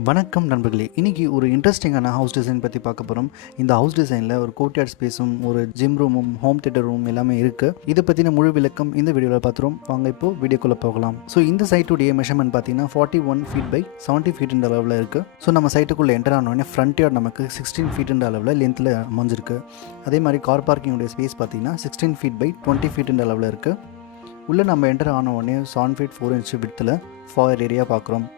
வணக்கம் நண்பர்களே, இன்றைக்கி ஒரு இன்ட்ரெஸ்டிங்கான ஹவுஸ் டிசைன் பற்றி பார்க்க போகிறோம். இந்த ஹவுஸ் டிசைனில் ஒரு கோர்ட்யார்ட் ஸ்பேஸும் ஒரு ஜிம் ரூமும் ஹோம் தியேட்டர் ரூம் எல்லாமே இருக்குது. இதை பற்றின முழு விளக்கம் இந்த வீடியோவில் பார்த்துருவோம். வாங்க இப்போது வீடியோக்குள்ளே போகலாம். ஸோ இந்த சைட்டுடைய மெஷர்மெண்ட் பார்த்தீங்கன்னா 41 ஃபீட் பை 70 ஃபீட் அளவில் இருக்குது. ஸோ நம்ம சைட்டுக்குள்ளே என்டர் ஆனோடனே ஃப்ரண்ட் யார்ட் நமக்கு 16 ஃபீட் அளவில் லென்த்தில் அமைஞ்சிருக்கு. அதே மாதிரி கார் பார்க்கிங்குடைய ஸ்பேஸ் பார்த்தீங்கன்னா 16 ஃபீட் பை 20 ஃபீட் அளவில் இருக்குது. உள்ளே நம்ம என்டர் ஆன உடனே 7 ஃபீட் 4 இன்ச் வித்தில் ஃபாயர் ஏரியா பார்க்குறோம்.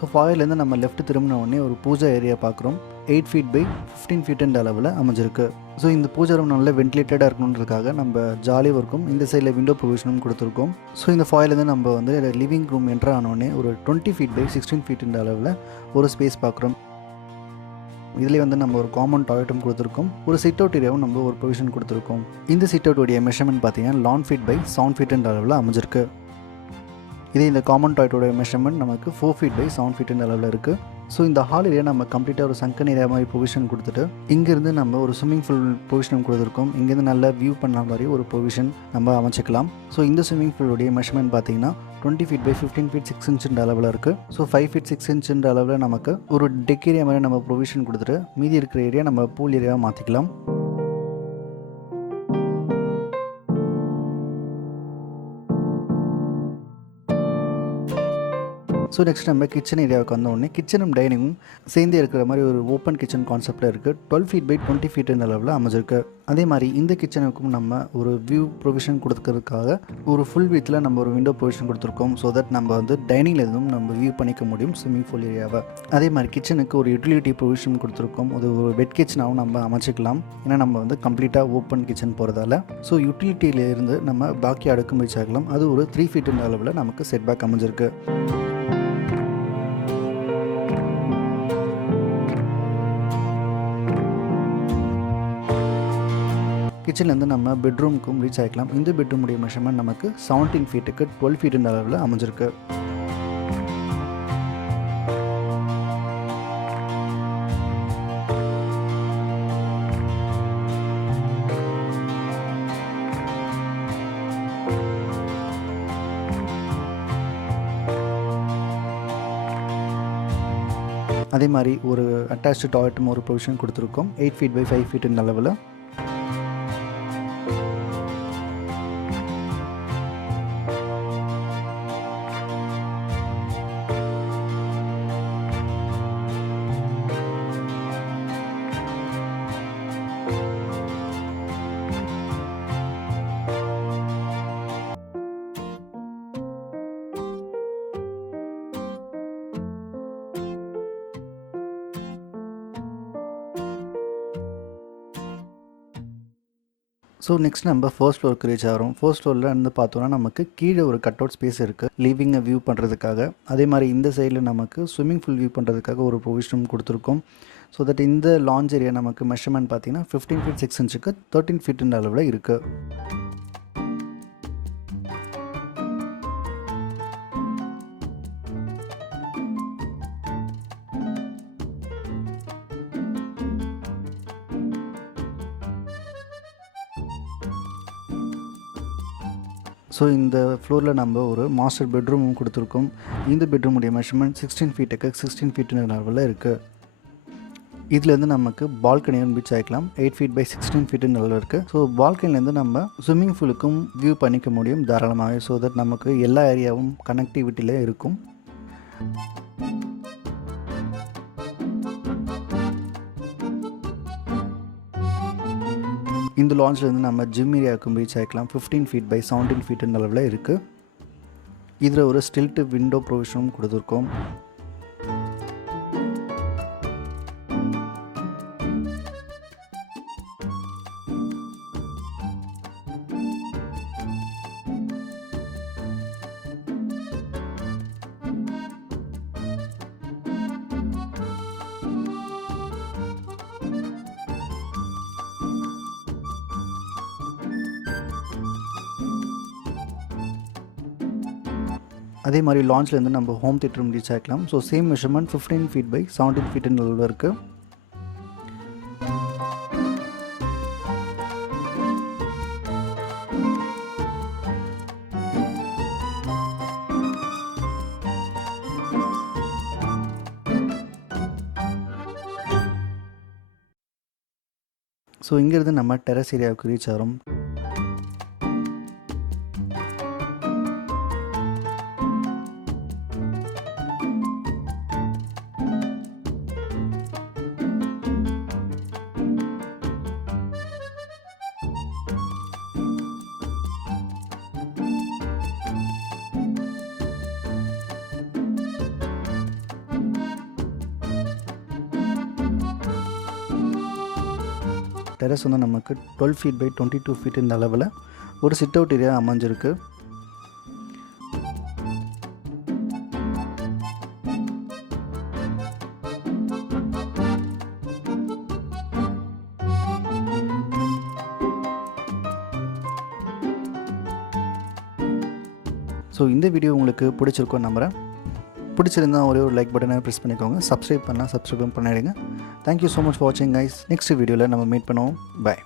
ஸோ ஃபாயர்லேருந்து நம்ம லெஃப்ட் திரும்பின உடனே ஒரு பூஜா ஏரியா பார்க்குறோம். 8 ஃபீட் பை 15 ஃபீட் அளவில் அமைஞ்சிருக்கு. ஸோ இந்த பூஜா ரூம் நல்லா வென்டிலேட்டடாக இருக்கணுன்றதுக்காக நம்ம ஜாலி ஒர்க்கும் இந்த சைடில் விண்டோ ப்ரொவிஷனும் கொடுத்துருக்கோம். ஸோ இந்த ஃபாயர்லேருந்து நம்ம லிவிங் ரூம் என்ட்ரு ஆனோடனே ஒரு 20 ஃபீட் பை 16 ஃபீட் அளவில் ஒரு ஸ்பேஸ் பார்க்குறோம். இதில் நம்ம ஒரு காமன் டாய்லெட்டும் கொடுத்துருக்கோம். ஒரு சிட் அவுட் ஏரியாவும் நம்ம ஒரு ப்ரொவிஷன் கொடுத்துருக்கோம். இந்த சிட் அவுட்டுடைய மெஷர்மெண்ட் பார்த்தீங்கன்னா 11 ஃபீட் பை 7 ஃபீட் அளவில் அமைஞ்சிருக்கு. இதே இந்த காமன் டாய்லெட்டோட மெஷர்மெண்ட் நமக்கு 4 ஃபீட் பை 7 ஃபீட் அளவில் இருக்குது. ஸோ இந்த ஹால் ஏரியா நம்ம கம்ப்ளீட்டாக ஒரு சங்கன் ஏரியா மாதிரி ப்ரொவிஷன் கொடுத்துட்டு இங்கேருந்து நம்ம ஒரு ஸ்விம்மிங் பூல் ப்ரொவிஷனும் கொடுத்துருக்கோம். இங்கேருந்து நல்லா வியூ பண்ண மாதிரி ஒரு ப்ரொவிஷன் நம்ம அமைச்சிக்கலாம். ஸோ இந்த ஸ்விம்மிங் பூலுடைய மெஷர்மெண்ட் பார்த்தீங்கன்னா 20 ஃபீட் பை 15 ஃபீட் 6 இன்ச் அளவில் இருக்குது. ஸோ 5 ஃபீட் 6 இன்ச் அளவில் நமக்கு ஒரு டெக் ஏரியா மாதிரி நம்ம ப்ரொவிஷன் கொடுத்துட்டு மீதி இருக்கிற ஏரியா நம்ம பூல் ஏரியாவை மாற்றிக்கலாம். ஸோ நெக்ஸ்ட் நம்ம கிச்சன் ஏரியாவுக்கு வந்தோடனே கிச்சனும் டைனிங்கும் சேர்ந்து இருக்கிற மாதிரி ஒரு ஓப்பன் கிச்சன் கான்செப்டில் இருக்குது. 12 ஃபீட் பை 20 ஃபீட் அளவில் அமைஞ்சிருக்கு. அதே மாதிரி இந்த கிச்சனுக்கும் நம்ம ஒரு வியூ ப்ரொவிஷன் கொடுக்கறதுக்காக ஒரு ஃபுல் வித்தில் நம்ம ஒரு விண்டோ ப்ரொவிஷன் கொடுத்துருக்கோம். ஸோ தட் நம்ம டைனிங்கில் இருந்தும் நம்ம வியூ பண்ணிக்க முடியும் ஸ்விம்மிங் பூல் ஏரியாவை. அதே மாதிரி கிச்சனுக்கு ஒரு யூட்டிலிட்டி ப்ரொவிஷன் கொடுத்துருக்கோம். அது ஒரு வெட் கிச்சனாகவும் நம்ம அமைச்சிக்கலாம். ஏன்னா நம்ம கம்ப்ளீட்டாக ஓப்பன் கிச்சன் போகிறதால. ஸோ யூட்டிலிட்டியிலேருந்து நம்ம பாக்கி அடுக்கும் வச்சாக்கலாம். அது ஒரு 3 ஃபீட் அளவில் நமக்கு செட் பேக் அமைஞ்சிருக்கு. கிச்சன்லேருந்து நம்ம பெட்ரூமுக்கும் ரீச் ஆகிக்கலாம். இந்த பெட்ரூமுடைய மெஷர்மெண்ட் நமக்கு 17 ஃபீட்டுக்கு 12 ஃபீட் அளவில் அமைஞ்சிருக்கு. அதே மாதிரி ஒரு அட்டாச்சு டாய்லெட்டும் ஒரு ப்ரொவிஷன் கொடுத்துருக்கோம். 8 ஃபீட் பை 5 ஃபீட் அளவில். ஸோ நெக்ஸ்ட் நம்ம ஃபர்ஸ்ட் ஃப்ளோருக்கு ரீச் ஆகிறோம். ஃபர்ஸ்ட் ஃப்ளோரில் பார்த்தோன்னா நமக்கு கீழே ஒரு கட் அவுட் ஸ்பேஸ் இருக்குது லிவிங்கை வியூ பண்ணுறதுக்காக. அதே மாதிரி இந்த சைடில் நமக்கு ஸ்விம்மிங் பூல் வியூ பண்ணுறதுக்காக ஒரு ப்ரொவிஷனும் கொடுத்துருக்கோம். ஸோ தட் இந்த லான்ச் ஏரியா நமக்கு மெஷர்மெண்ட் பார்த்தீங்கன்னா 15 ஃபீட் 6 இன்ச்சுக்கு 13 ஃபீட் அளவில் இருக்குது. ஸோ இந்த ஃப்ளோரில் நம்ம ஒரு மாஸ்டர் பெட்ரூமும் கொடுத்துருக்கோம். இந்த பெட்ரூமுடைய மெஷர்மெண்ட் 16 ஃபீட்டுக்கு 16 ஃபீட் அளவில் இருக்குது. இதுலேருந்து நமக்கு பால்கனியும் ரீச் ஆகிக்கலாம். 8 ஃபீட் பை 16 ஃபீட் அளவில் இருக்குது. ஸோ பால்கனிலேருந்து நம்ம ஸ்விம்மிங் பூலுக்கும் வியூ பண்ணிக்க முடியும் தாராளமாகவே. ஸோ தட் நமக்கு எல்லா ஏரியாவும் கனெக்டிவிட்டியில் இருக்கும். இந்த லான்ச்லேருந்து நம்ம ஜிம் ஏரியாவுக்கும் ரீச் ஆகிக்கலாம். 15 ஃபீட் பை 17 ஃபீட் அளவில் இருக்குது. இதில் ஒரு ஸ்டில்ட் விண்டோ ப்ரொவிஷனும் கொடுத்துருக்கோம். அதே மாதிரி லான்ச்லேருந்து நம்ம ஹோம் தியேட்டரும் ரீச் ஆகிக்கலாம். So same measurement 15 feet by 17 feet அளவில் இருக்குது. ஸோ இங்கேருந்து நம்ம டெரஸ் ஏரியாவுக்கு ரீச் ஆகிறோம். டெரஸ் வந்து நமக்கு 12 ஃபீட் பை 22 ஃபீட் இந்த அளவில் ஒரு சிட் அவுட் ஏரியா அமைஞ்சிருக்கு. ஸோ இந்த வீடியோ உங்களுக்கு பிடிச்சிருக்கோன்னு நம்புகிறேன். பிடிச்சிருந்தா ஒரே ஒரு லைக் பட்டனை ப்ரெஸ் பண்ணிக்கோங்க. சப்ஸ்கிரைப் பண்ணலாம், சப்ஸ்கிரைப் பண்ணிடுங்க. தேங்க்யூ ஸோ மச் ஃபார் வாட்சிங் கைஸ். நெக்ஸ்ட் வீடியோவில் நம்ம மீட் பண்ணுவோம். பை.